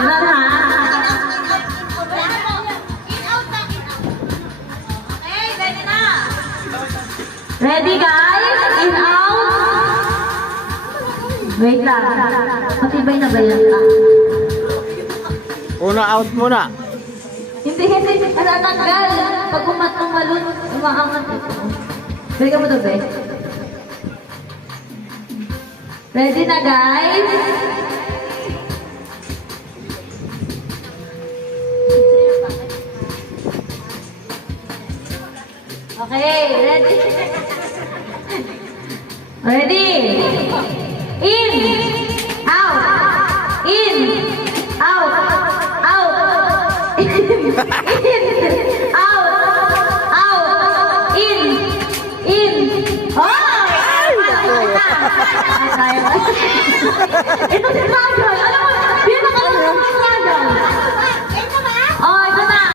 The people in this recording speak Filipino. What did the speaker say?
Ganun ha? Ready guys? In, out? Wait lang. Matibay na ba yan ka? Una out muna. Hindi. Natanggal. Pag umalun, umaangat ito. Balik mo to, be. Ready na guys? Okay, ready? Ready? In, out, in, out, out, in, out, in. Oh! Ito si Sandro. Alam mo